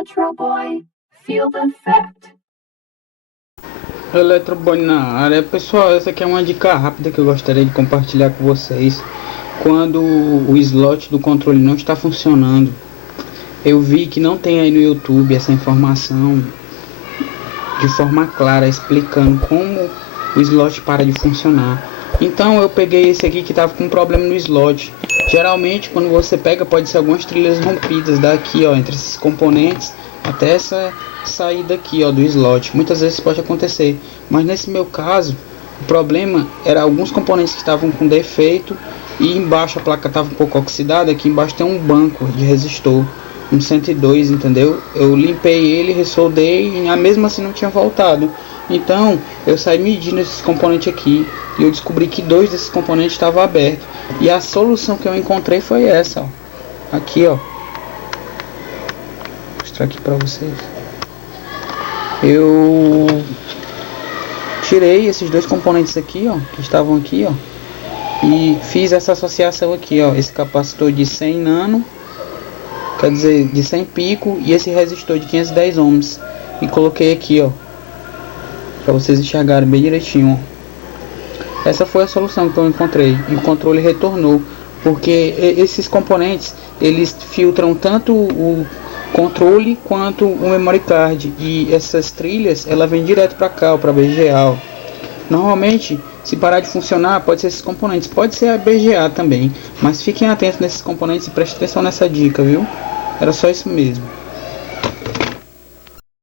Electro Boy, feel the effect. Eletroboy na área. Pessoal, essa aqui é uma dica rápida que eu gostaria de compartilhar com vocês. Quando o slot do controle não está funcionando, eu vi que não tem aí no YouTube essa informação de forma clara explicando como o slot para de funcionar. Então eu peguei esse aqui que estava com um problema no slot. Geralmente quando você pega pode ser algumas trilhas rompidas daqui, ó, entre esses componentes até essa saída aqui, ó, do slot. Muitas vezes pode acontecer, mas nesse meu caso o problema era alguns componentes que estavam com defeito e embaixo a placa estava um pouco oxidada. Aqui embaixo tem um banco de resistor, um 102, entendeu? Eu limpei ele, ressoldei e mesmo assim não tinha voltado. Então eu saí medindo esses componentes aqui e eu descobri que dois desses componentes estavam abertos. E a solução que eu encontrei foi essa, ó. Aqui, ó. Vou mostrar aqui para vocês. Eu tirei esses dois componentes aqui, ó, que estavam aqui, ó, e fiz essa associação aqui, ó, esse capacitor de 100 nano, quer dizer, de 100 pico, e esse resistor de 510 ohms, e coloquei aqui, ó, para vocês enxergarem bem direitinho, ó. Essa foi a solução que eu encontrei, e o controle retornou, porque esses componentes, eles filtram tanto o controle quanto o memory card, e essas trilhas, ela vem direto para cá, para BGA, ó. Normalmente, se parar de funcionar, pode ser esses componentes, pode ser a BGA também, mas fiquem atentos nesses componentes e prestem atenção nessa dica, viu? Era só isso mesmo.